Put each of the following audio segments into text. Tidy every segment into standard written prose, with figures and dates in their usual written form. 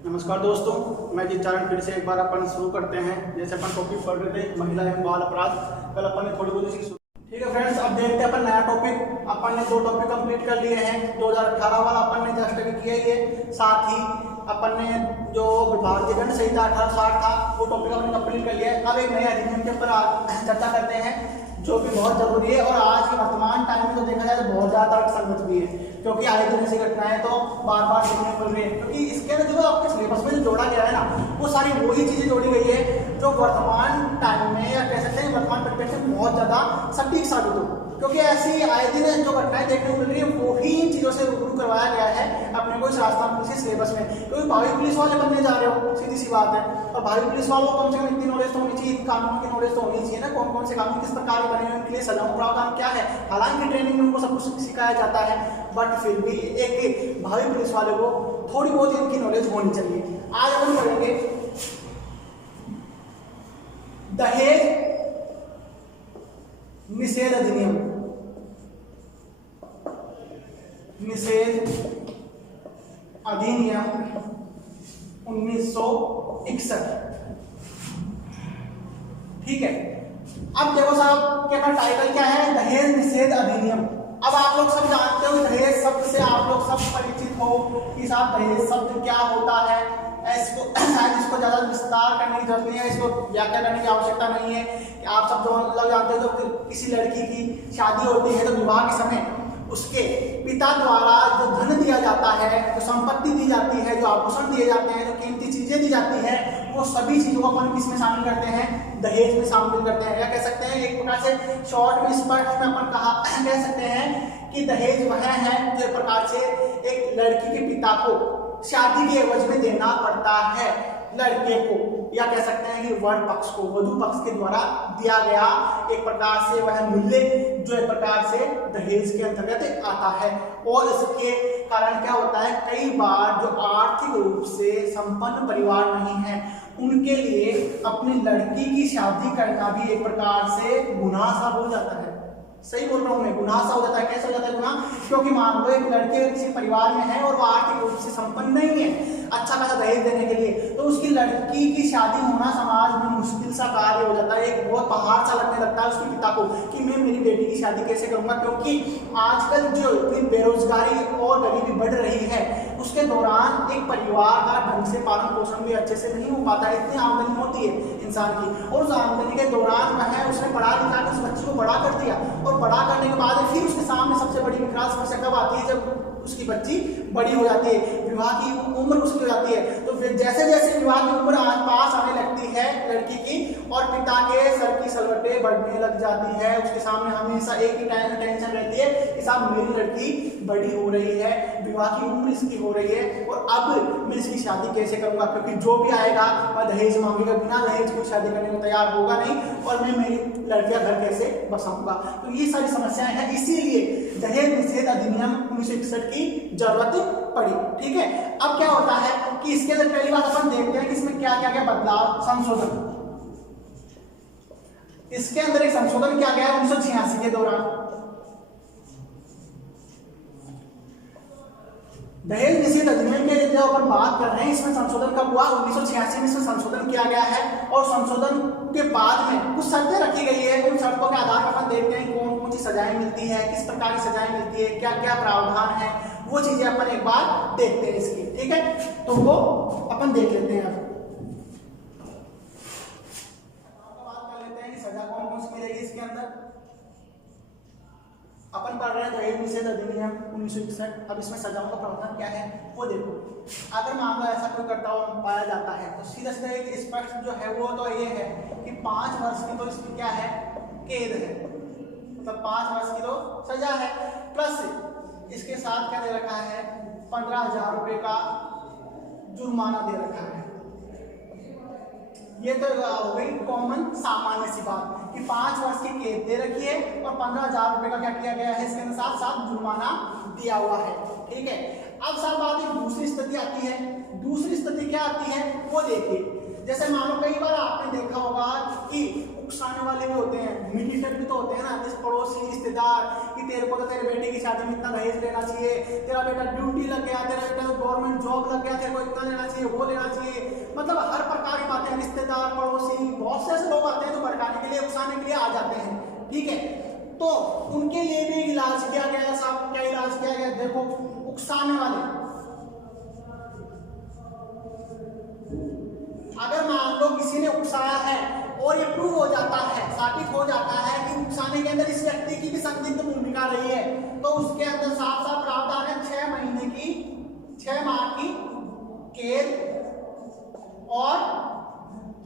नमस्कार दोस्तों, मैं जिचारण फिर से एक बार अपन शुरू करते हैं। जैसे अपन टॉपिक पढ़ रहे थे महिला एवं बाल अपराध, कल अपन ने थोड़ी बहुत इसी। ठीक है फ्रेंड्स, अब देखते हैं अपन नया टॉपिक। अपन ने 2 टॉपिक कंप्लीट कर लिए हैं। 2018 वाला अपन ने जस्ट अभी किया ही है। साथ ही अपन ने जो भारतीय दंड संहिता 1860 था वो टॉपिक अपन कंप्लीट कर लिया है। अब एक नए अधिनियम के ऊपर चर्चा करते हैं जो कि बहुत जरूरी है और आज के वर्तमान टाइम में तो देखा जाए तो बहुत ज्यादा तर्कसंगत भी है, क्योंकि आए दिन ऐसी घटनाएं तो बार बार देखने को मिल रही है। क्योंकि इसके अंदर जो आपके सिलेबस में जो जोड़ा गया है ना, वो सारी वही चीजें जोड़ी गई है जो वर्तमान टाइम में या कह सकते हैं वर्तमान परिप्रेक्ष्य में बहुत ज्यादा सटीक साबित हो। क्योंकि ऐसी आए दिन जो घटनाएं देखने को मिल रही है वो ही इन चीजों से रूबरू करवाया गया है अपने को इस राजस्थान पुलिस के सिलेबस में। क्योंकि भावी पुलिस वाले बनने जा रहे हो, सीधी सी बात है। और भावी पुलिस वालों को कम से कम इतनी नॉलेज तो होनी चाहिए, कानून की नॉलेज तो होनी चाहिए ना, कौन कौन से कानून किस प्रकार के बने हुए, उनके लिए सजाओं प्रावधान क्या है। हालांकि ट्रेनिंग में उनको सब कुछ सिखाया जाता है, बट फिर भी एक भावी पुलिस वाले को थोड़ी बहुत इनकी नॉलेज होनी चाहिए। आज हम पढ़ेंगे दहेज निषेध अधिनियम, निषेध अधिनियम 1961। ठीक है, अब देखो साहब कि अपना टाइटल क्या है, दहेज निषेध अधिनियम। अब आप लोग सब जानते हो दहेज शब्द से आप लोग सब परिचित हो कि साहब दहेज शब्द क्या होता है। इसको इसको ज्यादा विस्तार करने की जरूरत नहीं है, इसको व्याख्या करने की आवश्यकता नहीं है। कि आप सब जो लोग जानते हो जब किसी लड़की की शादी होती है तो विवाह के समय उसके पिता द्वारा जो धन दिया जाता है, जो संपत्ति दी जाती है, जो आभूषण दिए जाते हैं, जो कीमती चीजें दी जाती है, वो सभी चीजों को अपन किस में शामिल करते हैं, दहेज में शामिल करते हैं। या कह सकते हैं एक प्रकार से शॉर्ट में स्पष्ट में अपन कह सकते हैं कि दहेज वह है जो एक प्रकार से एक लड़की के पिता को शादी के एवज में देना पड़ता है लड़के को, या कह सकते हैं कि वर पक्ष को, वधु पक्ष के द्वारा दिया गया एक प्रकार से वह मूल्य जो एक प्रकार से दहेज के अंतर्गत आता है। और इसके कारण क्या होता है, कई बार जो आर्थिक रूप से संपन्न परिवार नहीं है उनके लिए अपनी लड़की की शादी करना भी एक प्रकार से गुनाह सा हो जाता है। सही बोल रहा हूं मैं, गुनाह सा हो जाता है। कैसे हो जाता है गुनाह, क्योंकि मान लो एक लड़के किसी परिवार में है और वो आर्थिक रूप से संपन्न नहीं है अच्छा खासा दहेज देने के लिए, तो उसकी लड़की की शादी होना समाज में मुश्किल सा कार्य हो जाता है। एक बहुत पहाड़ सा लगने लगता है उसके पिता को कि मैं मेरी बेटी की शादी कैसे करूंगा। क्योंकि आजकल जो इतनी बेरोजगारी और गरीबी बढ़ रही है उसके दौरान एक परिवार का ढंग से पालन पोषण भी अच्छे से नहीं हो पाता है। इतनी आमदनी होती है इंसान की और उस आमदनी के दौरान वह उसने पढ़ा लिखा के उस बच्ची को बड़ा कर दिया, और बड़ा करने के बाद फिर उसके सामने सबसे बड़ी विकराल समस्या कब आती है, जब उसकी बच्ची बड़ी हो जाती है, विवाह की उम्र उसकी हो जाती है। तो फिर जैसे जैसे विवाह की उम्र पास आने लगती है लड़की की और पिता के सर की सलवटें बढ़ने लग जाती है, उसके सामने हमेशा एक ही टेंशन रहती है कि साहब मेरी लड़की बड़ी हो रही है, विवाह की उम्र इसकी हो रही है और अब मैं इसकी शादी कैसे करूंगा, क्योंकि जो भी आएगा वह दहेज मांगेगा, बिना दहेज को शादी करने को तैयार होगा नहीं, और मैं मेरी लड़कियां घर कैसे बसाऊंगा। तो ये सारी समस्याएं हैं, इसीलिए दहेज निषेध अधिनियम 1961 की जरूरत पड़ी। ठीक है, अब क्या होता है कि इसके अंदर पहली बात अपन देखते हैं कि इसमें क्या क्या बदलाव, संशोधन। इसके अंदर एक संशोधन किया गया 1986 के दौरान। दहेज निषेध अधिनियम के जो अपन बात कर रहे हैं इसमें संशोधन कब हुआ, 1986 में इसमें संशोधन किया गया है। और संशोधन के बाद में कुछ शर्तें रखी गई है, उन शर्तों के आधार पर अपन देखते हैं कौन कौन सी सजाएं मिलती है, किस प्रकार की सजाएं मिलती है, क्या क्या प्रावधान है, वो चीजें अपन एक बार देखते हैं इसकी। ठीक है, तो वो अपन देख लेते हैं। अब बात कर लेते हैं कि सजा कौन कौन सी मिलेगी इसके अंदर। अपन पढ़ रहे हैं दहेज निषेध अधिनियम 1961। अब इसमें सजाओं का प्रावधान क्या है वो देखो। अगर मान लो ऐसा कोई करता हुआ पाया जाता है तो सीधा सीधा एक स्पष्ट जो है वो तो ये है कि 5 वर्ष की तो इसकी क्या है, कैद है, मतलब 5 वर्ष की तो सजा है, प्लस इसके साथ क्या दे रखा है, 15,000 रुपए का जुर्माना दे रखा है। ये तो हो गई कॉमन सामान्य सी बात कि 5 वर्ष की कैद दे रखी है और 15,000 रुपए का क्या किया गया है, इसके साथ साथ जुर्माना दिया हुआ है। ठीक है, अब साथ बात एक दूसरी स्थिति आती है। दूसरी स्थिति क्या आती है वो देखिए, जैसे मानो कई बार आपने देखा होगा कि उकसाने वाले भी होते हैं, मिलिटेंट भी तो होते हैं ना, जिस पड़ोसी रिश्तेदार कि तेरे को तो तेरे बेटे की शादी में इतना दहेज लेना चाहिए, तेरा बेटा ड्यूटी लग गया, तेरा बेटा गवर्नमेंट जॉब लग गया, तेरे को इतना लेना चाहिए, वो लेना चाहिए, मतलब हर प्रकार की बातें, रिश्तेदार पड़ोसी बहुत से ऐसे लोग आते हैं जो भड़काने के लिए उकसाने के लिए आ जाते हैं, ठीक है। तो उनके लिए भी इलाज किया गया है साहब। क्या इलाज किया गया? देखो उकसाने वाले, अगर मान लो किसी ने उकसाया है और ये प्रूव हो जाता है, साबित हो जाता है कि उकसाने के अंदर इस व्यक्ति की भी संदिग्ध भूमिका रही है, तो उसके अंदर साफ साफ प्रावधान है 6 माह की कैद और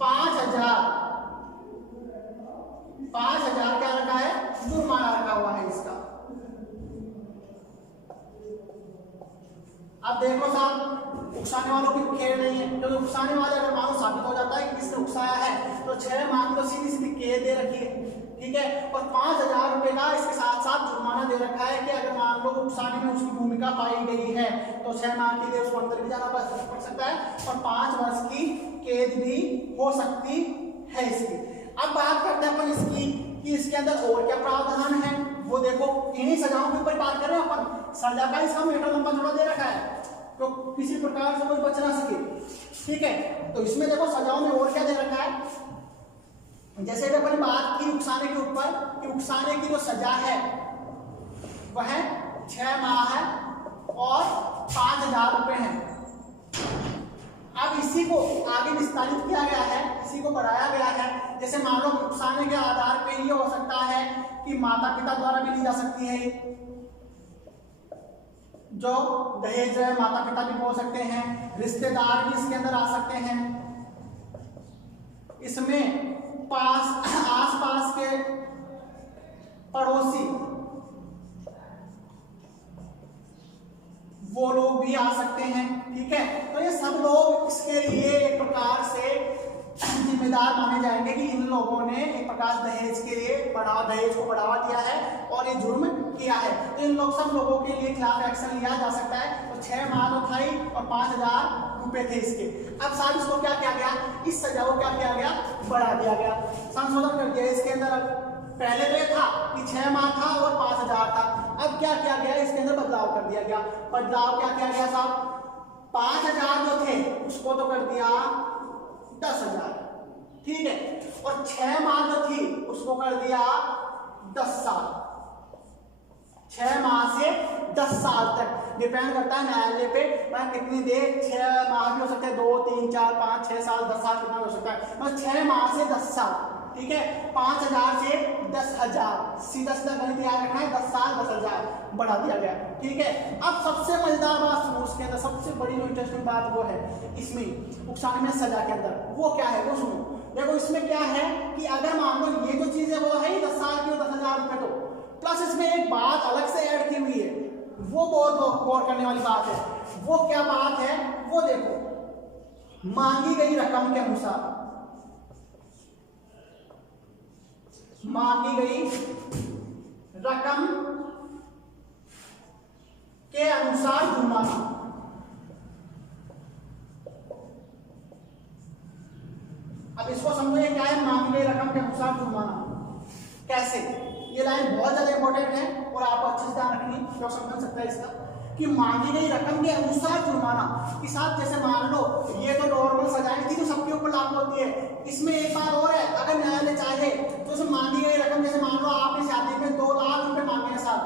5,000 क्या रखा है? जुर्माना रखा हुआ है इसका। अब देखो साहब उकसाने वालों की खेल नहीं है, क्योंकि उकसाने वाले अगर मानो साबित हो जाता है कि किसने उकसाया है तो 6 माह की तो सीधी सीधी कैद दे रखी है, ठीक है, और 5,000 रुपए का इसके साथ साथ जुर्माना दे रखा है कि अगर मान लो उकसाने में उसकी भूमिका पाई गई है तो 6 माह के लिए उसको अंदर भी जाना पड़ सकता है और 5 वर्ष की कैद भी हो सकती है इसकी। अब बात करते हैं अपन इसकी कि इसके अंदर और क्या प्रावधान है, वो देखो इन्हीं सजाओं के ऊपर बात कर रहे हैं अपन। सजा का इसका मीटर लंबा थोड़ा दे रखा है तो किसी प्रकार से कोई बच ना सके, ठीक है। तो इसमें देखो सजाओं में और क्या दे रखा है, जैसे कि अपन बात की उकसाने के ऊपर कि उकसाने की जो सजा है वह 6 माह है और 5,000 रुपए है। अब इसी को आगे विस्तारित किया गया है, इसी को बढ़ाया गया है। जैसे मान लो उकसाने के आधार पे ये हो सकता है कि माता पिता द्वारा भी ली जा सकती है, जो दहेज है माता पिता भी बोल सकते हैं, रिश्तेदार भी इसके अंदर आ सकते हैं, इसमें आस पास के पड़ोसी वो लोग भी आ सकते हैं, ठीक है। तो ये सब लोग इसके लिए एक प्रकार से जिम्मेदार माने जाएंगे कि इन लोगों ने एक प्रकार दहेज के लिए दहेज को बढ़ावा दिया है और ये जुर्म किया है, तो इन लोग सब लोगों के लिए खिलाफ एक्शन लिया जा सकता है। तो 6 माह तो था ही और 5,000 रुपए थे इसके। अब साहब इसको क्या किया गया, इस सजा को क्या किया गया, बढ़ा दिया गया, संशोधन कर दिया इसके अंदर। अब पहले तो ये था कि 6 माह था और 5,000 था, अब क्या किया गया, इसके अंदर बदलाव कर दिया गया। बदलाव क्या किया गया साहब, 5,000 जो थे उसको तो कर दिया 10,000, ठीक है, और 6 माह जो थी उसको कर दिया 10 साल। 6 माह से 10 साल तक डिपेंड करता है न्यायालय पे, मैं कितनी देर, 6 माह भी हो सकते हैं, 2, 3, 4, 5, 6 साल, 10 साल कितना हो सकता है, मतलब 6 माह से 10 साल, ठीक है। 5,000 से 10,000, सीधा सीधा गणित याद रखना है, 10 साल 10,000 बढ़ा दिया गया, ठीक है। अब सबसे मजेदार बात सुनो, उसके अंदर सबसे बड़ी जो इंटरेस्टिंग बात वो है इसमें उकसाने में सजा के अंदर, वो क्या है वो सुनो। देखो इसमें क्या है कि अगर मान लो ये जो चीज है वो है 10 साल की 10,000 रुपए, तो प्लस इसमें एक बात अलग से ऐड की हुई है, वो बहुत गौर करने वाली बात है। वो क्या बात है वो देखो, मांगी गई रकम के अनुसार, मांगी गई रकम के अनुसार जुर्माना। अब इसको समझो क्या है, मांगी गई रकम के अनुसार जुर्माना कैसे, ये लाइन बहुत ज्यादा इंपॉर्टेंट है और आपको अच्छे से ध्यान रखनी, तो समझ सकता है इसका कि मांगी गई रकम के अनुसार जुर्माना के साथ, जैसे मान लो ये तो नॉर्मल सजाएं थी जो सबके ऊपर लागू होती है, इसमें एक बार और है, अगर न्यायालय चाहे तो उसमें मांगी गई रकम, जैसे मान लो आपने शादी में 2 लाख रुपए मांगे हैं साहब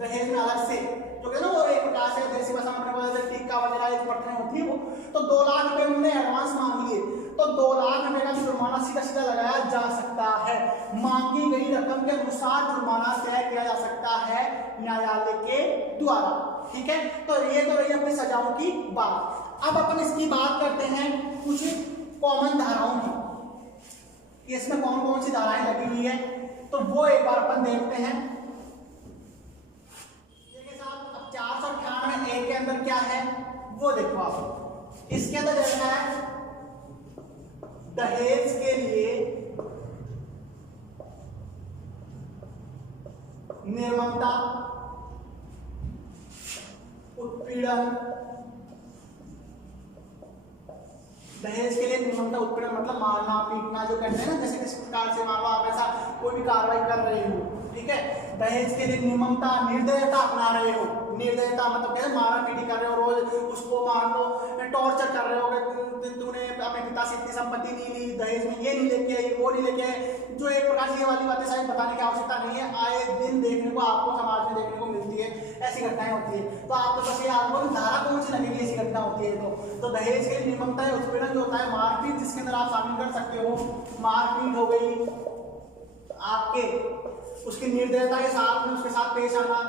दहेज में अलग से, जो कहते ना वो एक प्रकार से देसी भाषा में बोलते हैं टिक्का वगैरह एक पट्टन होती है वो, तो 2 लाख रुपए उन्होंने एडवांस मांग लिए, तो 2 लाख रुपए का जुर्माना सीधा सीधा लगाया जा सकता है। मांगी गई रकम के अनुसार जुर्माना तय किया जा सकता है न्यायालय के द्वारा, ठीक है। तो ये तो रही अपनी सजाओं की बात। अब अपन इसकी बात करते हैं कुछ कॉमन धाराओं की, इसमें कौन कौन सी धाराएं लगी हुई है, तो वो एक बार अपन देखते हैं। इसके साथ अब 498A के अंदर क्या है वो देखो आप, इसके अंदर देखना है दहेज के लिए निर्ममता, उत्पीड़न, दहेज के लिए निर्ममता उत्पीड़न मतलब मारना पीटना जो कहते हैं ना, जैसे किस प्रकार से मान लो आप ऐसा कोई भी कार्रवाई कर रहे हो, ठीक है। दहेज के लिए निर्ममता निर्दयता अपना रहे हो, निर्दयता मतलब कहते हैं मारा पीटी कर रहे हो, रोज उसको मान लो टॉर्चर कर रहे हो, तूने अपने पिता से इतनी संपत्ति नहीं ली, दहेज में ये नहीं लेके आई, वो नहीं लेके आई, जो एक प्रकार से ये वाली बातें शायद बताने की आवश्यकता नहीं है, आए दिन देखने को आपको समाज में देखने को मिलती है, ऐसी घटनाएं होती है। तो आपको बस ये आपको धारा कौन सी लगेगी ऐसी घटना होती है तो दहेज के लिए निर्ममता या उत्पीड़न जो होता है, मारपीट जिसके अंदर आप शामिल कर सकते हो, मारपीट हो गई आपके, उसकी निर्दयता के साथ में उसके साथ पेश आना,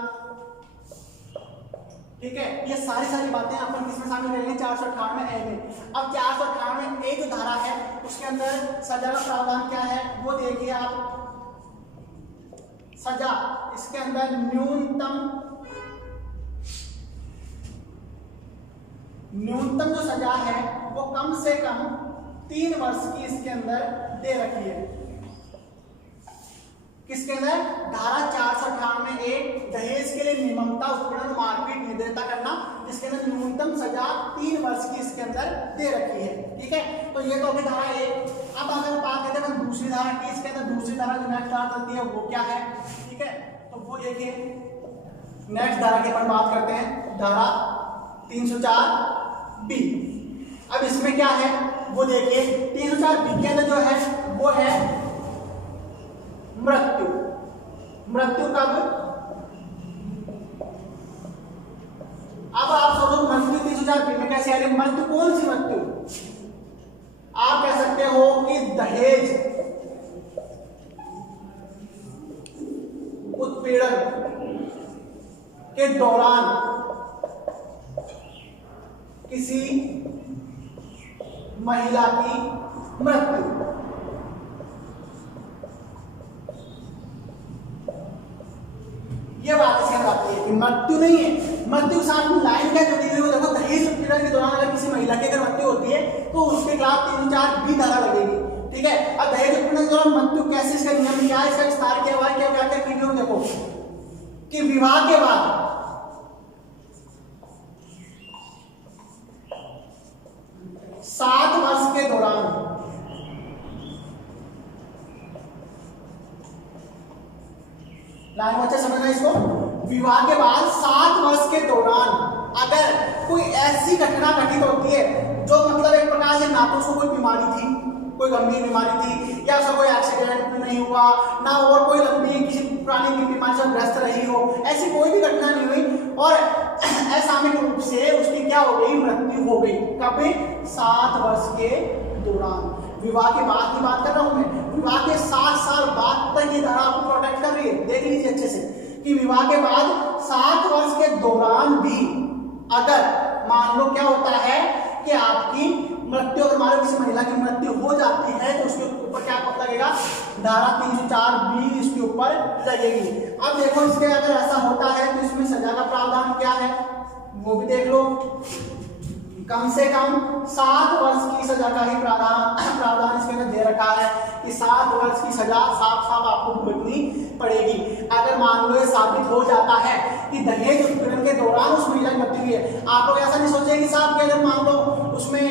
ठीक है। ये सारी बातें अपन किसमें शामिल करेंगे 498 ए में। अब 498 ए जो धारा है उसके अंदर सजा का प्रावधान क्या है वो देखिए आप। सजा इसके अंदर न्यूनतम जो सजा है वो कम से कम 3 वर्ष की इसके अंदर दे रखी है। किसके अंदर? धारा 498 ए दहेज के लिए निर्ममता उत्पीड़न मारपीट निर्दयता करना, जिसके अंदर न्यूनतम सजा 3 वर्ष की इसके अंदर दे रखी है, ठीक है। तो ये तो होगी धारा 1। अब अगर बात करते हैं दूसरी धारा की, इसके अंदर दूसरी धारा जो नेक्स्ट धारा चलती है वो क्या है, ठीक है। तो वो देखिए नेक्स्ट धारा की अपन बात करते हैं, धारा 304 बी। अब इसमें क्या है वो देखिए, 304 बी के अंदर जो है वो है मृत्यु। मृत्यु कब? अब आप सोचो मृत्यु 304 बी में कैसे आ रही? मृत्यु कौन सी मृत्यु? आप कह सकते हो कि दहेज उत्पीड़न के दौरान किसी महिला की मृत्यु। ये बात इसके अंदर आती है कि मृत्यु नहीं है, मृत्यु साथ में लाइन क्या जुड़ी हुई है, देखो दहेज उत्पीड़न के दौरान अगर किसी महिला की अगर मृत्यु होती है तो उसके खिलाफ 304 बी धारा लगेगी, ठीक है। अब दहेज उत्पीड़न के दौरान मृत्यु कैसे, इसका नियम क्या है, इसका विस्तार क्या हुआ, क्या क्या क्या देखो कि विवाह के बाद 7 वर्ष के दौरान लाइन समझना इसको, विवाह के बाद 7 वर्ष के दौरान अगर कोई ऐसी घटना घटित होती है जो मतलब एक प्रकार से ना तो उसको कोई बीमारी थी, कोई गंभीर बीमारी थी, या उसका कोई एक्सीडेंट नहीं हुआ, ना और कोई लंबी किसी पुरानी बीमारी से ग्रस्त रही हो, ऐसी कोई भी घटना नहीं हुई और असामयिक रूप से उसकी क्या हो गई, मृत्यु हो गई। कब? 7 वर्ष के दौरान। विवाह के बाद की बात कर रहा हूं मैं, विवाह के 7 साल बाद तक ये धारा आपको प्रोटेक्ट कर रही है। देख लीजिए अच्छे से कि विवाह के बाद 7 वर्ष के दौरान भी अगर मान लो क्या होता है कि आपकी मृत्यु, अगर मान लो किसी महिला की मृत्यु हो जाती है तो उसके ऊपर क्या पता लगेगा, धारा 304 बी इसके ऊपर लगेगी। अब देखो इसके अगर ऐसा होता है तो इसमें सजा का प्रावधान क्या है वो भी देख लो। कम से कम 7 वर्ष की सजा का ही प्रावधान इसके अंदर दे रखा है कि 7 वर्ष की सजा साफ साफ आपको भुगतनी पड़ेगी। अगर मान लो ये साबित हो जाता है कि दहेज उत्पीड़न के दौरान उस महिला की मृत्यु हुई है, आप लोग ऐसा नहीं सोचेंगे साहब कि अगर मान लो उसमें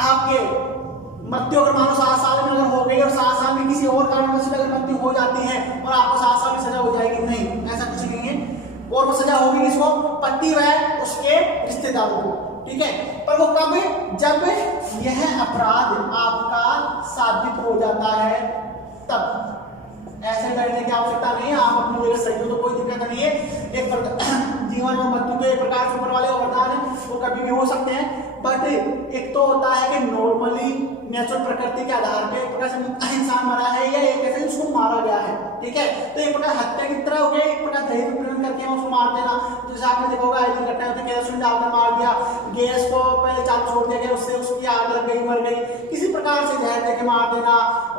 आपके मृत्यु अगर मान लो 7 साल में अगर हो गई और 7 साल में किसी और कारण से अगर मृत्यु हो जाती है और आपको 7 साल की सजा हो जाएगी, नहीं, ऐसा कुछ नहीं है। और वो सजा होगी किसको? पति व उसके रिश्तेदारों को, ठीक है। पर वो कब? जब यह अपराध आपका साबित हो जाता है तब। ऐसे डरने की आवश्यकता नहीं है, आप अपनी जगह सही हो तो कोई दिक्कत नहीं है। एक जीवन और मृत्यु के एक प्रकार से ऊपर वाले वरदान है, वो कभी भी हो सकते हैं। बट एक तो होता है कि नॉर्मली नेचुरल प्रकृति के आधार पे एक प्रकार से इंसान मरा है या एक ऐसे उसको मारा गया है, ठीक है। तो एक प्रकार हत्या की तरह हो गया, एक प्रकार दहेज उत्पीड़न करके उसको मार देना। जैसे आपने देखा होगा ऐसी घटना होती है, केरोसिन डालकर मार दिया, गैस को पहले चालू छोड़ दिया गया, उससे उसकी आग लग गई, मर गई, किसी प्रकार से जहर देके मार देना।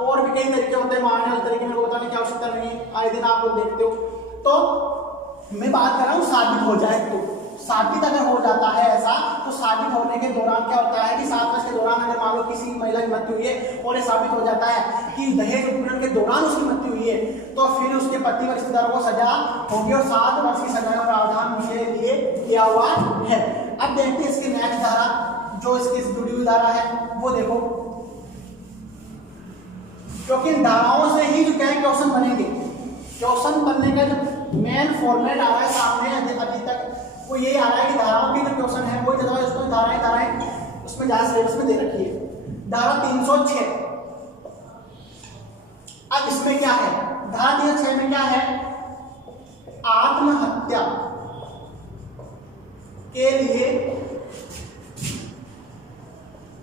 और भी कई तरीके होते हैं मारने वाले तरीके, मेरे को बताने की आवश्यकता नहीं, आए दिन आप लोग देखते हो। तो मैं बात कर रहा हूँ साबित हो जाए तो, साबित अगर हो जाता है ऐसा तो साबित होने के दौरान क्या होता है कि 7 वर्ष के दौरान अगर मान लो किसी महिला की मृत्यु हुई है और ये साबित हो जाता है कि दहेज उत्पीड़न के दौरान उसकी मृत्यु हुई है, तो फिर उसके पति व रिश्तेदारों को सजा होगी और 7 वर्ष की सजा का प्रावधान उसके लिए किया हुआ है। अब देखते हैं इसकी नेक्स्ट धारा जो इसकी जुड़ी हुई भी धारा है वो देखो, क्योंकि इन धाराओं से ही जो क्या है क्वेश्चन बनेंगे। क्वेश्चन बनने का जो मेन फॉर्मेट आ रहा है सामने अभी तक वो यही आ रहा है कि धाराओं की जो क्वेश्चन है वो जगह उसको धाराएं उसमें ज्यादा सिलेबस में दे रखी है। धारा 306, अब इसमें क्या है, धारा 306 में क्या है, आत्महत्या के लिए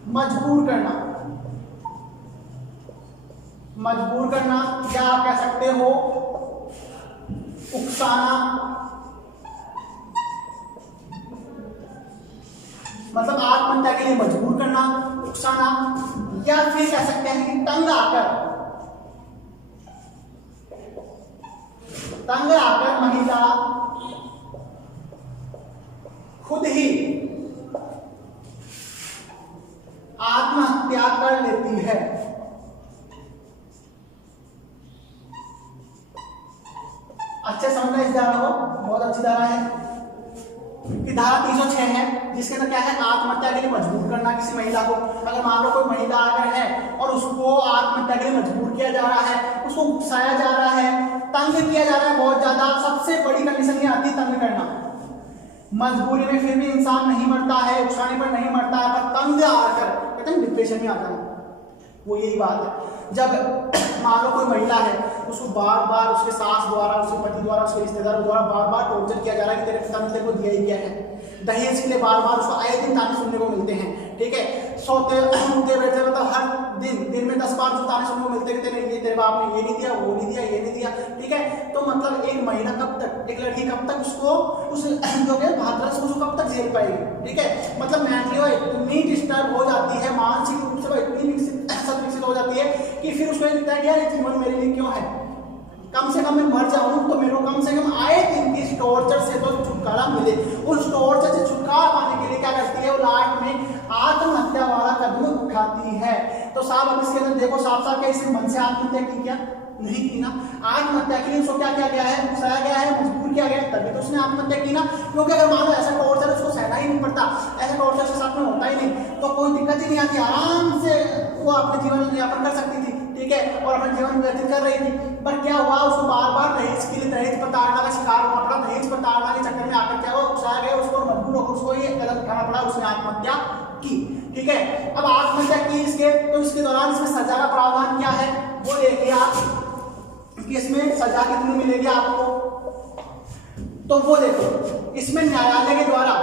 मजबूर करना, मजबूर करना या आप कह सकते हो उकसाना, मतलब आत्महत्या के लिए मजबूर करना, उकसाना, या फिर कह सकते हैं कि तंग आकर महिला खुद ही आत्महत्या कर लेती है। अच्छे समझना इस धारा को, बहुत अच्छी धारा है कि धारा 306 है जिसके अंदर क्या है, आत्महत्या के लिए मजबूर करना किसी महिला को। अगर मान लो कोई महिला अगर है और उसको आत्महत्या के लिए मजबूर किया जा रहा है, उसको उकसाया जा रहा है, तंग किया जा रहा है बहुत ज्यादा, सबसे बड़ी कंडीशन ये आती है तंग करना। मजबूरी में फिर भी इंसान नहीं मरता है, उकसाने पर नहीं मरता है, पर तंग आकर कहते हैं डिप्रेशन में आता है। वो यही बात है, जब मान लो कोई महिला है उसको बार बार उसके सास द्वारा, उसके पति द्वारा, उसके रिश्तेदारों द्वारा बार बार टॉर्चर किया जा रहा है कि तेरे पिता ने तेरे को दिया ही क्या है, दहेज के लिए बार बार उसको आए दिन ताने सुनने को मिलते हैं। ठीक है, सोते उठते बैठते मतलब हर दिन में 10 बार ताने सुनने को मिलते हैं कि तेरे बाप ने ये नहीं दिया, वो नहीं दिया, ये नहीं दिया। ठीक है, तो मतलब एक महिला कब तक, एक लड़की कब तक उसको उस जो है भाद्रा से उसको कब तक झेल पाएगी। ठीक है, मतलब मेंटली वो इतनी डिस्टर्ब हो जाती है, मानसिक रूप से वो इतनी विकसित हो जाती है कि फिर उसको ये लगता है कि यार ये जीवन मेरे लिए क्यों है, कम से कम मैं मर जाऊं तो मेरे को कम से कम आए दिन की टॉर्चर से तो छुटकारा मिले। उस टॉर्चर से छुटकारा पाने के लिए क्या करती है वो, लास्ट में आत्महत्या वाला कदम उठाती है। तो साहब अब इसके अंदर देखो साफ साफ क्या इसने मन से आत्महत्या की क्या, नहीं की ना। आत्महत्या के लिए उसको क्या किया गया है, उकसाया गया है, मजबूर किया गया है, तभी तो उसने आत्महत्या की ना। क्योंकि अगर मान लो ऐसा टॉर्चर उसको सहना ही नहीं पड़ता, ऐसा टॉर्चर उसके साथ में होता ही नहीं, तो कोई दिक्कत ही नहीं आती, आराम से वो अपने जीवन यापन कर सकती थी। ठीक है, और अपना जीवन व्यतीत कर रही थी। पर क्या हुआ, उसको बार बार दहेज के लिए, दहेज प्रताड़ना का शिकार होना पड़ा, दहेज प्रताड़ना के चक्कर में आकर क्या हुआ, उकसाया गया उसको, मजबूर होकर उसको ये गलत उठाना पड़ा, उसने आत्महत्या की। ठीक है, अब आत्महत्या की इसके, तो इसके दौरान इसमें सजा का प्रावधान क्या है वो देखिए आप कि इसमें सजा कितनी मिलेगी आपको। तो वो देखो, इसमें न्यायालय के द्वारा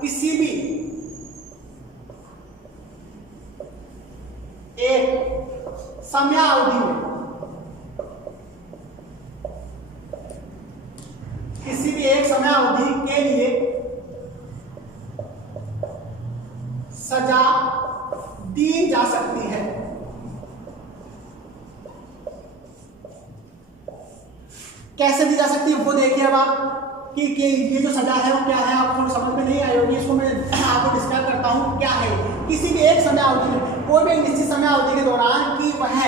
किसी भी एक समयावधि में, किसी भी एक समयावधि के लिए सजा दी जा सकती है। कैसे दी जा सकती है वो देखिए अब आप कि ये जो सजा है वो क्या है, आपको समझ में नहीं आई होगी, इसको मैं आपको डिस्क्राइब करता हूं क्या है। किसी भी एक समय अवधि में, कोई भी निश्चित समय अवधि के दौरान कि वह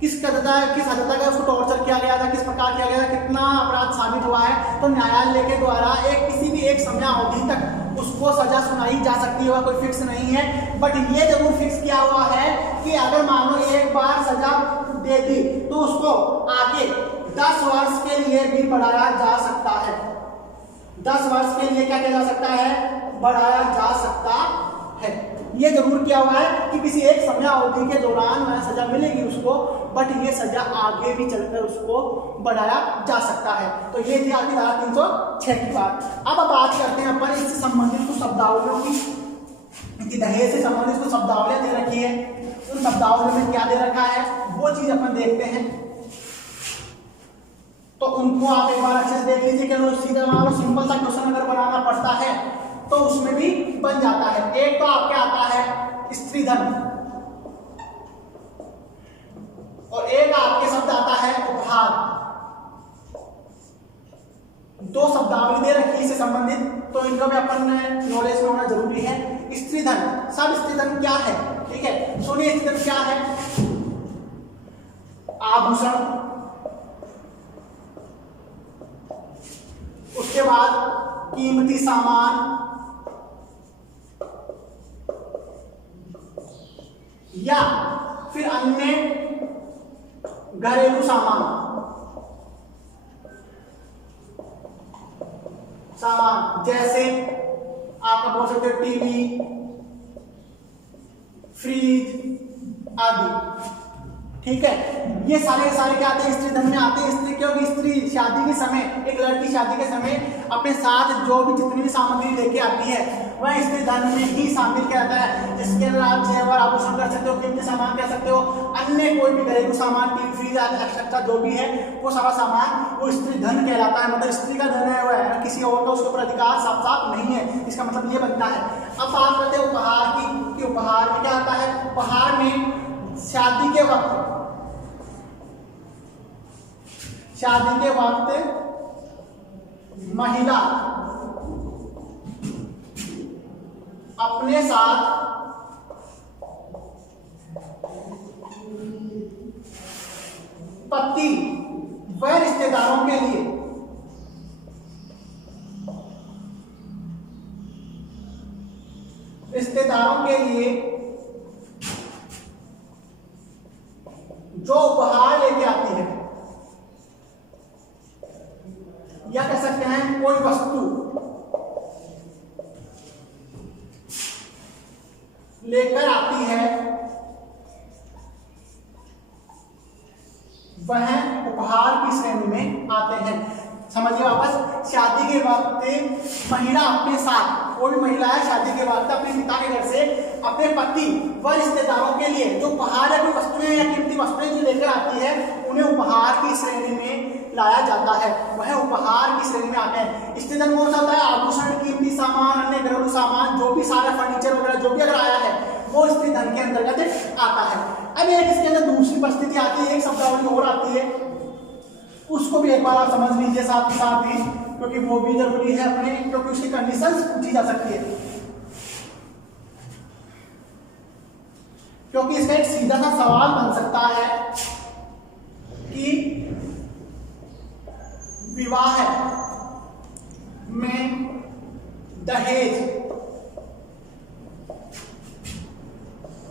किस हद तक उसको टॉर्चर किया गया था, किस प्रकार किया गया था, कितना अपराध साबित हुआ है, तो न्यायालय के द्वारा किसी भी एक समय अवधि तक उसको सजा सुनाई जा सकती है। कोई फिक्स नहीं है, बट ये जरूर फिक्स किया हुआ है कि अगर मान लो एक बार सजा दे दी तो उसको आगे 10 वर्ष के लिए भी बढ़ाया जा सकता है। 10 वर्ष के लिए क्या किया जा सकता है, बढ़ाया जा सकता है। ये जरूर किया हुआ है कि किसी एक समय अवधि के दौरान वह सजा मिलेगी उसको, बट ये सजा आगे भी चलकर उसको बढ़ाया जा सकता है। तो ये थी आपकी धारा 306 की बात। अब बात करते हैं अपन इससे संबंधित कुछ शब्दावलियों की। दहेज से संबंधित कुछ शब्दावलियां दे रखी है, उन शब्दावलियों में क्या दे रखा है वो चीज अपन देखते हैं। तो उनको आप एक बार अच्छे से देख लीजिए कि सीधा सिंपल सा क्वेश्चन अगर बनाना पड़ता है तो उसमें भी बन जाता है। एक तो आपके आता है स्त्रीधन, और एक आपके शब्द आता है उपहार। दो शब्दावली दे रखी है इससे संबंधित, तो इनका भी अपन नॉलेज में होना जरूरी है। स्त्रीधन, सब स्त्रीधन क्या है, ठीक है, सुनिए स्त्रीधन क्या है। आभूषण, उसके बाद कीमती सामान, या फिर अन्य घरेलू सामान जैसे आप बोल सकते हो टीवी, फ्रिज आदि। ठीक है, ये सारे क्या आते हैं, स्त्री धन में आते हैं। स्त्री क्योंकि स्त्री शादी के समय, एक लड़की शादी के समय अपने साथ जो भी जितनी भी सामग्री लेके आती है वह स्त्री धन में ही शामिल किया जाता है। जिसके अंदर आप जेवर आभूषण कर सकते हो, कीमती सामान कह सकते हो, अन्य कोई भी घरेलू सामान, टीवी, फ्रिज एक्सेट्रा जो भी है वो सारा सामान वो स्त्री धन कहलाता है। मतलब स्त्री का धन है वह, किसी और का उसके ऊपर अधिकार साफ नहीं है। इसका मतलब ये बनता है। अब बात करते हैं उपहार की, कि उपहार में क्या आता है। उपहार में शादी के वक्त महिला अपने साथ पति व रिश्तेदारों के लिए जो उपहार लेके आती है, या कह सकते हैं कोई वस्तु लेकर आती है, वह उपहार की श्रेणी में आते हैं। समझिए वापस, शादी के वक्त महिला अपने साथ, कोई भी महिला है शादी के वक्त अपने पिता के घर से अपने पति व रिश्तेदारों के लिए जो उपहार है, कोई वस्तुएं या कीमती वस्तुएं जो लेकर आती है, उन्हें उपहार की श्रेणी में लाया जाता है। वह उपहार की श्रेणी में आते हैं। स्त्री धन कौन सा होता है? आभूषण, कीमती सामान, अन्य घरेलू सामान, जो भी सारा फर्नीचर वगैरह जो भी अगर आया है वो स्त्री धन के अंतर्गत आता है। अब एक इसके अंदर दूसरी परिस्थिति आती है, एक शब्दावली और आती है, उसको भी एक बार आप समझ लीजिए साथ ही, क्योंकि वो भी जरूरी है अपने, क्योंकि उसकी कंडीशंस पूछी जा सकती है। क्योंकि इसका एक सीधा सा सवाल बन सकता है कि विवाह में दहेज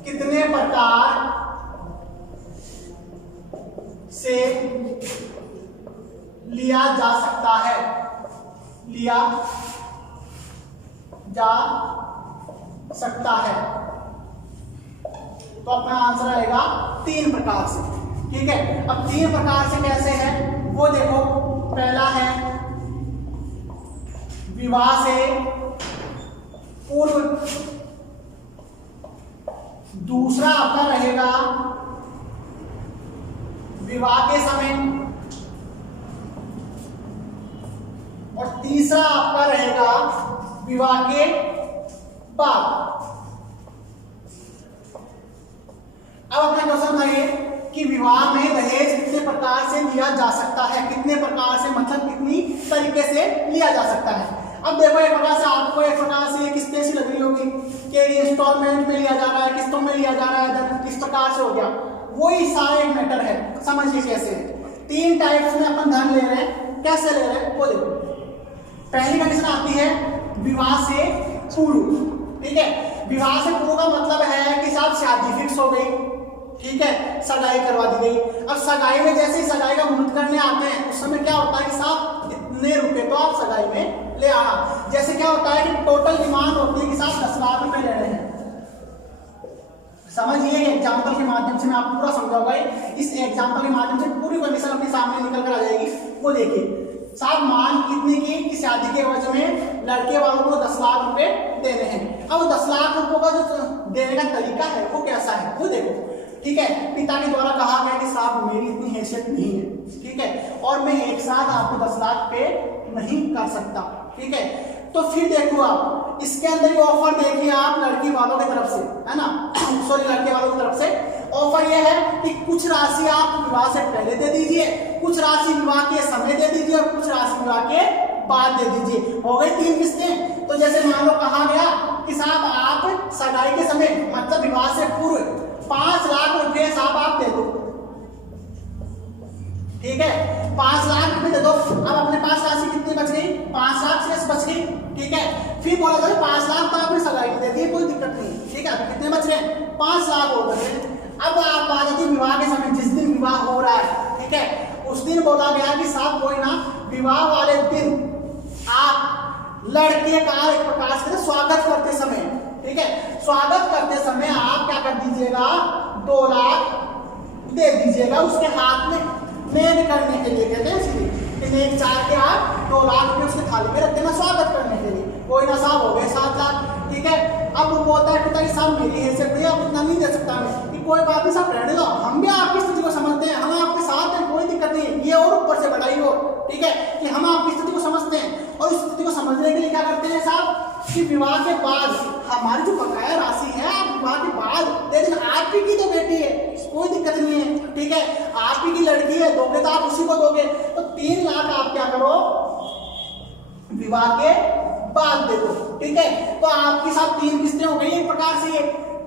कितने प्रकार से लिया जा सकता है? लिया जा सकता है। तो अपना आंसर आएगा 3 प्रकार से। ठीक है, अब 3 प्रकार से कैसे है वो देखो। पहला है विवाह से पूर्व, दूसरा आपका रहेगा विवाह के समय, और तीसरा आपका रहेगा विवाह के बाद। अब अपना क्वेश्चन था ये कि विवाह में दहेज कितने प्रकार से लिया जा सकता है, कितने प्रकार से, मतलब कितनी तरीके से लिया जा सकता है। अब देखो एक प्रकार से आपको, एक प्रकार से किस्तें सी लग रही होगी कि इंस्टॉलमेंट में लिया जा रहा है, किस्तों में लिया जा रहा है, किस प्रकार से हो गया, वही सारा एक मैटर है। समझिए कैसे 3 टाइप्स में अपन धन ले रहे हैं, कैसे ले रहे हैं वो देखो। पहली कंडीशन आती है विवाह से पूर्व। ठीक है, विवाह से पूर्व का मतलब है कि साहब शादी फिक्स हो गई, ठीक है, सगाई करवा दी गई। अब सगाई में जैसे ही सगाई का मुहूर्त करने आते हैं उस समय क्या होता है कि साहब इतने रुपए तो आप सगाई में ले आना। जैसे क्या होता है कि टोटल डिमांड होती है कि साहब 10 लाख रुपए ले रहे हैं। समझिए एग्जाम्पल के माध्यम से मैं आपको पूरा समझाऊंगा। इस एग्जाम्पल के माध्यम से पूरी कंडीशन अपने सामने निकल कर आ जाएगी। वो देखिए साहब मांग कितनी की कि शादी के एवज में लड़के वालों को 10 लाख रुपए देने हैं। अब 10 लाख रुपए का जो देने का तरीका है वो कैसा है वो देखो। ठीक है, पिता के द्वारा कहा गया कि साहब मेरी इतनी हैसियत नहीं है, ठीक है, और मैं एक साथ आपको 10 लाख पे नहीं कर सकता। ठीक है, तो फिर देखो आप इसके अंदर ये ऑफर देखिए आप लड़की वालों की तरफ से, है ना, सॉरी लड़के वालों की तरफ से ऑफर ये है कि कुछ राशि आप विवाह से पहले दे दीजिए, कुछ राशि विवाह के समय दे दीजिए और कुछ राशि विवाह के बाद दे दीजिए। हो गई 3 किस्तें। तो जैसे मान लो कहा गया कि साहब आप सगाई के समय मतलब विवाह से पूर्व 5 लाख रुपए साहब आप दे दो। ठीक है, 5 लाख रुपए दे दो। अब अपने पास राशि कितनी बच गई? 5 लाख शेष बच गई। ठीक है, फिर बोला जाए 5 लाख तो आपने सगाई में दे दिए, कोई दिक्कत नहीं। ठीक है, कितने बच रहे हैं? 5 लाख हो गए। अब आप बात आती है विवाह के समय, जिस दिन विवाह हो रहा है, ठीक है, उस दिन बोला गया कि साहब कोई ना विवाह वाले दिन आप लड़के का एक प्रकार से स्वागत करते समय, ठीक है, स्वागत करते समय आप क्या कर दीजिएगा, 2 लाख दे दीजिएगा उसके हाथ में, नेक करने के लिए कहते हैं इसलिए कि नेक चाह के आप 2 लाख रुपए उसके थाली में रख देना स्वागत करने के लिए। कोई ना साहब हो गए 7 लाख, ठीक है। अब वो बोलता है पिता कि साहब मेरी हैसियत नहीं है, अब इतना नहीं दे सकता मैं, कि कोई बात नहीं साहब रहने दो, हम भी आपकी स्थिति को समझते हैं, हम आपके साथ हैं, कोई दिक्कत नहीं है, ये और ऊपर से बढ़ाई हो, ठीक है, कि हम आपकी स्थिति को समझते हैं और इस स्थिति को समझने के लिए क्या करते हैं साहब कि विवाह के बाद हमारी जो बकाया राशि है आप विवाह के बाद, लेकिन आपकी की तो बेटी है, कोई दिक्कत नहीं है, ठीक है, आपकी की लड़की है, दोगे तो आप उसी को दोगे, तो 3 लाख आप क्या करो विवाह के बाद दे दो, ठीक है। तो आपके साथ 3 किस्तें हो गई एक प्रकार से,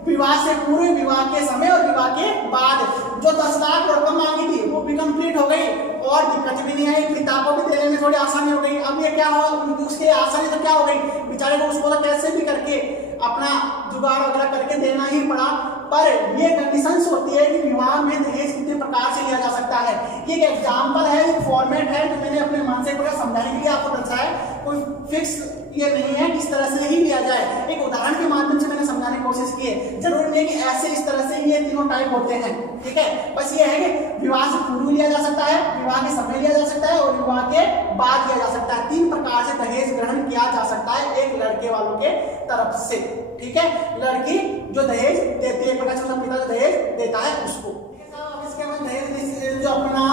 विवाह से पूर्व, विवाह के समय और विवाह के बाद। जो 10 लाख रकम मांगी थी वो भी कंप्लीट हो गई और दिक्कत भी नहीं आई, पिता को भी देने में थोड़ी आसानी हो गई। अब ये क्या हुआ, उसके आसानी तो क्या हो गई, बेचारे को उसको तो कैसे भी करके अपना जुगाड़ वगैरह करके देना ही पड़ा। पर ये कंडीशंस होती है कि विवाह में दहेज कितने प्रकार से लिया जा सकता है। ये एक एग्जाम्पल है, एक फॉर्मेट है जो मैंने अपने मन से समझाने के लिए आपको दर्शाया, कोई फिक्स ये नहीं है किस तरह से ही लिया जाए, एक उदाहरण के माध्यम से मैंने समझाने की कोशिश की है। जरूरी नहीं कि ऐसे इस तरह से ये तीनों टाइप होते हैं, ठीक है। बस ये है कि विवाह से पूर्व लिया जा सकता है, विवाह के समय लिया जा सकता है और विवाह के बाद लिया जा सकता है। 3 प्रकार से दहेज ग्रहण किया जा सकता है एक लड़के वालों के तरफ से, ठीक है। लड़की जो दहेज देती है, एक प्रकार से पिता जो दहेज देता है उसको। अब इसके बाद दहेज जो अपना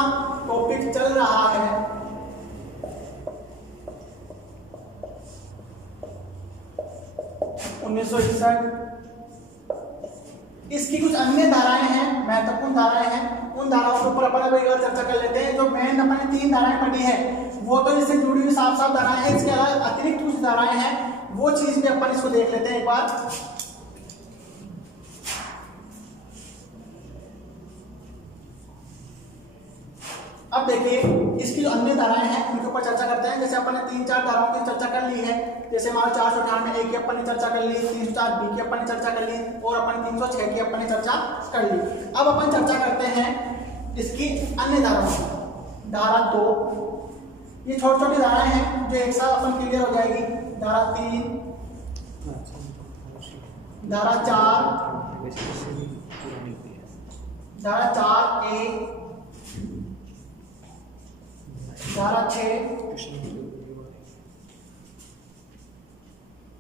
टॉपिक चल रहा है, इसकी कुछ अन्य धाराएं हैं, महत्वपूर्ण धाराएं हैं, उन धाराओं के ऊपर अपन एक बार चर्चा कर लेते हैं। जो मेन अपने 3 धाराएं पढ़ी है वो तो इससे जुड़ी हुई साफ साफ धाराएं हैं, इसके अलावा अतिरिक्त कुछ धाराएं हैं, वो चीज भी अपन इसको देख लेते हैं एक बार। अब देखिए इसकी जो अन्य धाराएं हैं उनके ऊपर चर्चा करते हैं। जैसे अपन ने 3-4 धाराओं की चर्चा कर ली है, जैसे हमारा 498 ए की अपन ने चर्चा कर ली, 304 बी की अपन ने चर्चा कर ली और अपन 306 की अपन ने चर्चा कर ली। अब अपन चर्चा करते हैं इसकी अन्य धाराओं। धारा 2, ये छोटी छोटी धाराएं हैं जो एक साथ अपन क्लियर हो जाएगी। धारा 3, धारा 4, धारा 4A, धारा 6,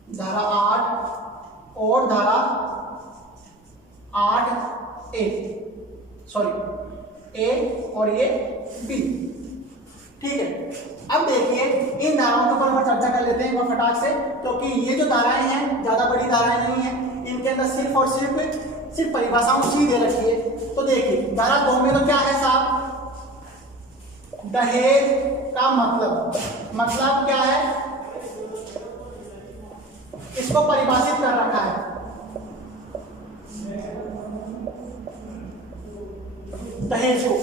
धारा 8 और धारा 8A, सॉरी A और ये B, ठीक है। अब देखिए इन धाराओं के ऊपर हम चर्चा कर लेते हैं फटाक से, क्योंकि ये जो धाराएं हैं ज्यादा बड़ी धाराएं नहीं है, इनके अंदर सिर्फ और सिर्फ परिभाषाओं सी दे रखी है। तो देखिए धारा 2 में तो क्या है साहब, दहेज का मतलब क्या है, इसको परिभाषित कर रखा है। दहेज को,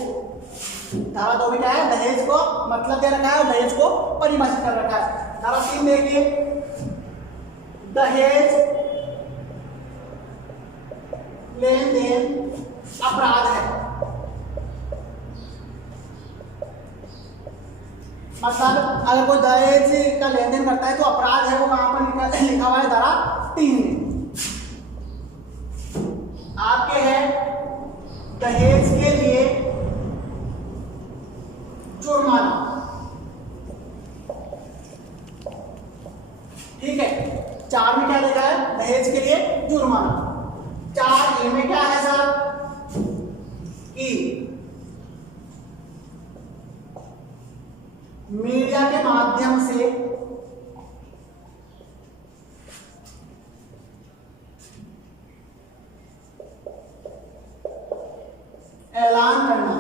धारा 2 में क्या है, दहेज को मतलब दे रखा है और दहेज को परिभाषित कर रखा है। धारा 3 देखिए, दहेज लेन देन अपराध है, मतलब अगर कोई दहेज का लेन देन करता है तो अपराध है, वो कहां पर लिखा हुआ है, धारा 3 में। आपके है दहेज के लिए जुर्माना, ठीक है। 4 में क्या लिखा है, दहेज के लिए जुर्माना। 4A में क्या है सर, कि मीडिया के माध्यम से ऐलान करना।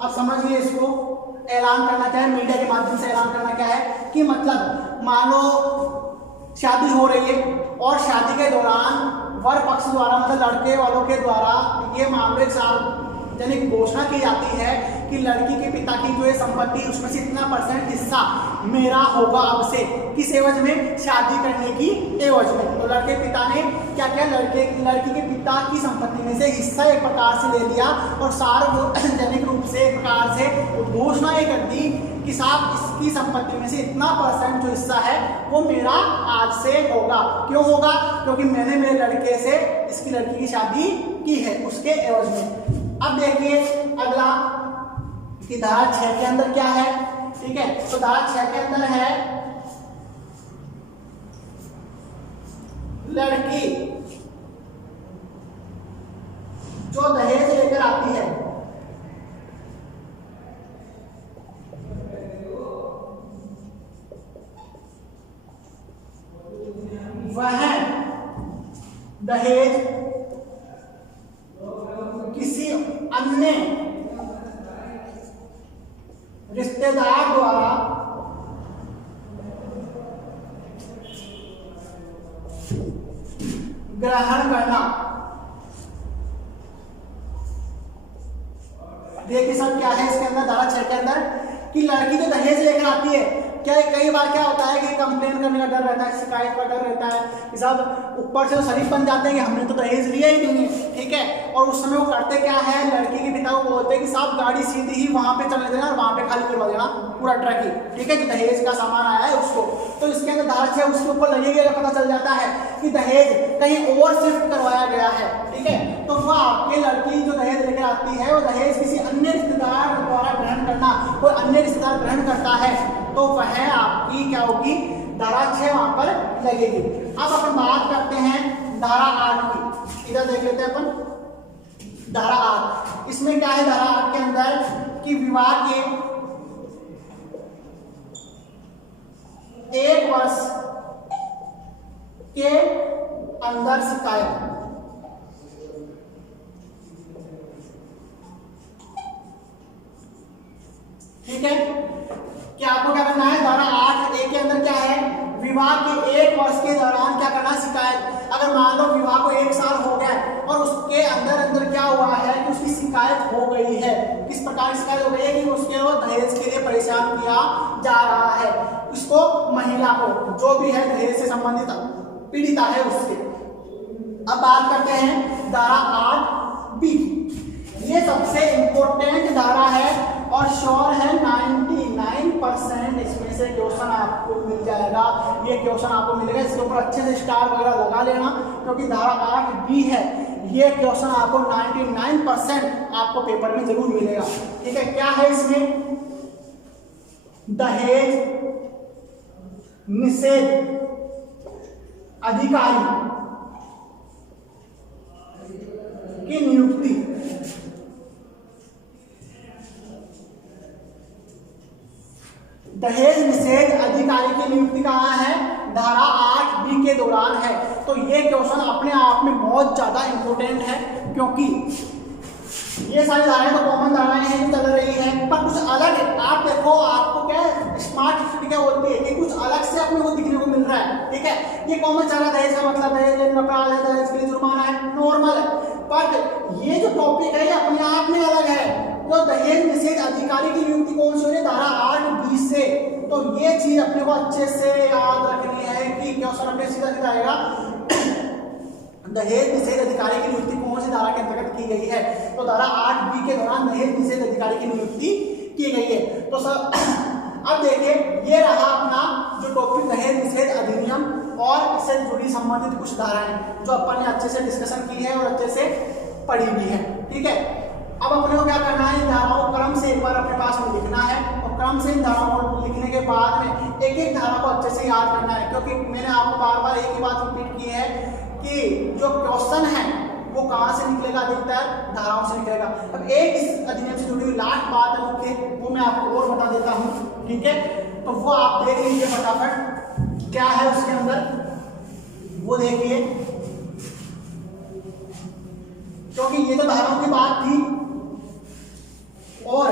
अब समझिए इसको, ऐलान करना क्या है, मीडिया के माध्यम से ऐलान करना क्या है, कि मतलब मान लो शादी हो रही है और शादी के दौरान वर पक्ष द्वारा, मतलब लड़के वालों के द्वारा ये मामले सार्वजनिक घोषणा की जाती है कि लड़की के पिता की जो है संपत्ति उसमें से इतना % हिस्सा मेरा होगा अब से, किस एवज में, शादी करने की एवज में। तो लड़के पिता ने क्या किया, लड़की के पिता की संपत्ति में से हिस्सा एक प्रकार से ले लिया और सार्वजनिक रूप से एक प्रकार से घोषणा ये कर दी कि साहब इसकी संपत्ति में से इतना % जो हिस्सा है वो मेरा आज से होगा। क्यों होगा, क्योंकि मैंने मेरे लड़के से इसकी लड़की की शादी की है उसके एवज में। अब देखिए अगला कि धारा 6 के अंदर क्या है, ठीक है। तो धारा 6 के अंदर है लड़की जो दहेज लेकर आती है वह दहेज किसी अन्य रिश्तेदार द्वारा ग्रहण करना। देखिए सब क्या है इसके अंदर, धारा 6 के अंदर कि लड़की जो दहेज लेकर आती है, क्या कई बार क्या होता है कि कंप्लेन करने का डर रहता है, शिकायत का डर रहता है कि साहब ऊपर से शरीफ बन जाते हैं कि हमने तो दहेज लिया ही नहीं है, ठीक है। और उस समय वो करते क्या है, लड़की के पिता को बोलते हैं कि साहब गाड़ी सीधी ही वहां पे चलने देना और वहां पे खाली करवा देना पूरा ट्रक ही, ठीक है, जो दहेज का सामान आया है उसको। तो इसके अंदर धारा 6 उसके ऊपर लगेगी अगर पता चल जाता है कि दहेज कहीं और शिफ्ट करवाया गया है, ठीक है, तो वह आपके लड़की जो दहेज लेकर आती है वो दहेज किसी अन्य रिश्तेदार द्वारा ग्रहण करना, कोई अन्य रिश्तेदार ग्रहण करता है तो वह आपकी क्या होगी, धारा 6 वहां पर लगेगी। अब अपन बात करते हैं धारा 8 की, इधर देख लेते हैं अपन धारा 8। इसमें क्या है धारा 8 के अंदर कि विवाह के 1 वर्ष के अंदर शिकायत, ठीक है। क्या आपको क्या करना है, धारा 8A के अंदर क्या है, विवाह के 1 वर्ष के दौरान क्या करना, शिकायत। अगर मान लो विवाह को 1 साल हो गया और उसके अंदर क्या हुआ है कि उसकी शिकायत हो गई है, किस प्रकार की शिकायत हो गई है कि उसके वो दहेज के लिए परेशान किया जा रहा है, उसको महिला को जो भी है दहेज से संबंधित पीड़िता है उसके। अब बात करते हैं धारा 8B, ये सबसे इंपॉर्टेंट धारा है और श्योर है 99% इसमें से क्वेश्चन आपको मिल जाएगा। ये क्वेश्चन आपको मिलेगा, इसके ऊपर अच्छे से स्टार वगैरह लगा लेना क्योंकि धारा 8B है, ये क्वेश्चन आपको 99% आपको पेपर में जरूर मिलेगा, ठीक है। क्या है इसमें, दहेज निषेध अधिकारी की नियुक्ति, दहेज निषेध अधिकारी की नियुक्ति कहाँ है, धारा 8B के दौरान है। तो ये क्वेश्चन अपने आप में बहुत ज्यादा इंपॉर्टेंट है क्योंकि ये सारी धाराएं तो कॉमन धाराएं हैं जो चल रही है, पर कुछ अलग है। आप देखो आपको क्या स्मार्ट स्टडी क्या बोलती है कि कुछ अलग से अपने को दिखने को मिल रहा है, ठीक है। ये कॉमन चल रहा है, दहेज का मतलब दहेज लेने का अपराध है, दहेज के लिए जुर्माना है, नॉर्मल है। पर ये जो टॉपिक है ये अपने आप में अलग है। तो दहेज निषेध अधिकारी की नियुक्ति कौन सी हो रही है, धारा 8B से। तो ये चीज अपने को अच्छे से याद रखनी है कि क्वेश्चन अपने सीधा आएगा, दहेज निषेध अधिकारी की नियुक्ति कौन सी धारा के अंतर्गत की गई है, तो धारा 8B के दौरान दहेज निषेध अधिकारी की नियुक्ति की गई है। तो सर अब देखिए ये रहा अपना जो टॉपिक दहेज निषेध अधिनियम और इससे जुड़ी संबंधित कुछ धाराएं जो अपन ने अच्छे से डिस्कशन की है और अच्छे से पढ़ी भी है, ठीक है। अब अपने को क्या करना है, इन धाराओं को क्रम से एक बार अपने पास में लिखना है और क्रम से इन धाराओं को लिखने के बाद में एक एक धारा को अच्छे से याद करना है क्योंकि मैंने आपको बार बार एक ही बात रिपीट की है कि जो क्वेश्चन है वो कहाँ से निकलेगा, अधिकतर धाराओं से निकलेगा। अब एक इस अधिनियम से जुड़ी हुई लास्ट बात है मुख्य, वो मैं आपको और बता देता हूँ, ठीक है। तो वो आप देख लीजिए फटाफट क्या है उसके अंदर, वो देखिए क्योंकि ये तो धाराओं की बात थी और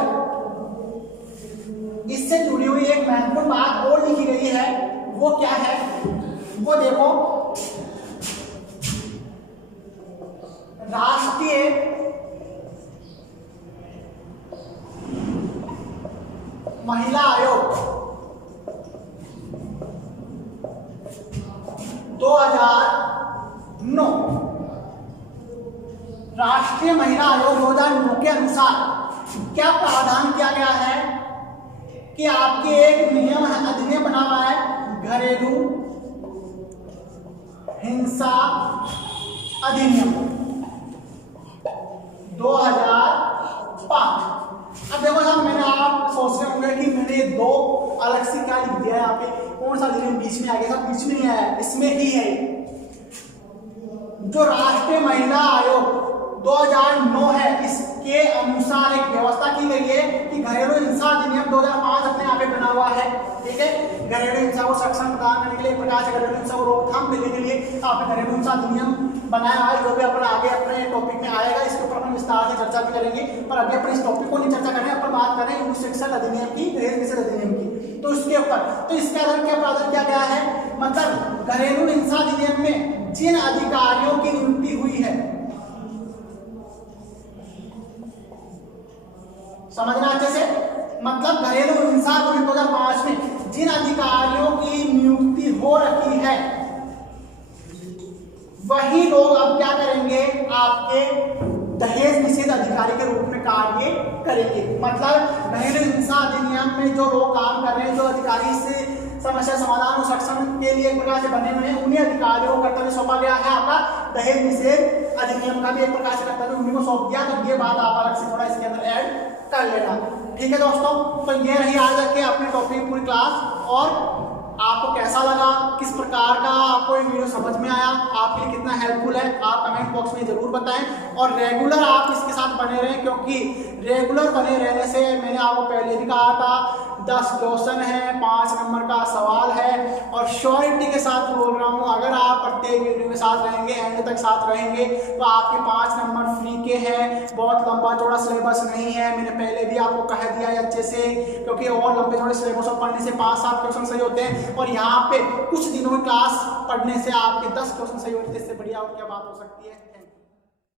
इससे जुड़ी हुई एक महत्वपूर्ण बात और लिखी गई है, वो क्या है, वो देखो, राष्ट्रीय महिला आयोग राष्ट्रीय महिला आयोग 2009 के अनुसार क्या प्रावधान किया गया है कि आपके एक नियम है, अधिनियम बना हुआ है, घरेलू हिंसा अधिनियम 2005। अब देखो साहब, मैंने आप सोच रहे होंगे कि मैंने दो अलग से क्या लिख दिया है यहाँ पे, कौन सा अधिनियम बीच में आ गया? सब बीच में नहीं आया, इसमें ही है। जो राष्ट्रीय महिला आयोग 2009 है, इसके अनुसार एक व्यवस्था की गई है कि घरेलू हिंसा अधिनियम 2005 अपने यहाँ पे बना हुआ है, ठीक है। घरेलू हिंसा को संरक्षण प्रदान करने के लिए, एक प्रकार से घरेलू हिंसा को रोकथाम देने के लिए आपने घरेलू हिंसा अधिनियम बनाया है, जो भी अपन आगे अपने टॉपिक में आएगा, इसके ऊपर अपन विस्तार से चर्चा भी करेंगे। पर अभी अपन इस टॉपिक को नहीं चर्चा करें, अपन बात करें इंडस्ट्रियल अधिनियम की, दहेज निषेध अधिनियम की। तो इसके ऊपर तो इसके अंदर क्या प्रावधान किया गया है, मतलब घरेलू हिंसा अधिनियम में जिन अधिकारियों की नियुक्ति हुई है, समझना अच्छे से, मतलब घरेलू हिंसा को 2005 में जिन अधिकारियों की नियुक्ति हो रखी है, वही लोग अब क्या करेंगे, आपके दहेज निषेध अधिकारी के रूप में कार्य करेंगे। मतलब घरेलू हिंसा अधिनियम में जो लोग काम कर रहे हैं, जो अधिकारी से समस्या समाधान और संरक्षण के लिए एक प्रकार से बने हुए हैं, उन्हीं अधिकारियों को कर्तव्य सौंपा गया है। आपका दहेज निषेध अधिनियम का भी एक प्रकार से कर्तव्य उन्हीं को सौंप दिया। तो ये बात आप अलग से थोड़ा इसके अंदर ऐड कर लेना, ठीक है दोस्तों। तो ये रही आज के अपने टॉपिक पूरी क्लास, और आपको कैसा लगा, किस प्रकार का आपको ये वीडियो समझ में आया, आपके लिए कितना हेल्पफुल है, आप कमेंट बॉक्स में जरूर बताएं। और रेगुलर आप इसके साथ बने रहें, क्योंकि रेगुलर बने रहने से, मैंने आपको पहले भी कहा था, 10 क्वेश्चन है, 5 नंबर का सवाल है, और श्योरिटी के साथ बोल रहा हूँ, अगर आप प्रत्येक वीडियो के साथ रहेंगे, एंड तक साथ रहेंगे, तो आपके 5 नंबर फ्री के हैं। बहुत लंबा चौड़ा सिलेबस नहीं है, मैंने पहले भी आपको कह दिया है अच्छे से, क्योंकि और लंबे चौड़े सिलेबस को पढ़ने से 5-7 क्वेश्चन सही होते हैं, और यहाँ पे कुछ दिनों में क्लास पढ़ने से आपके 10 क्वेश्चन सही होते हैं। इससे बढ़िया और क्या बात हो सकती है।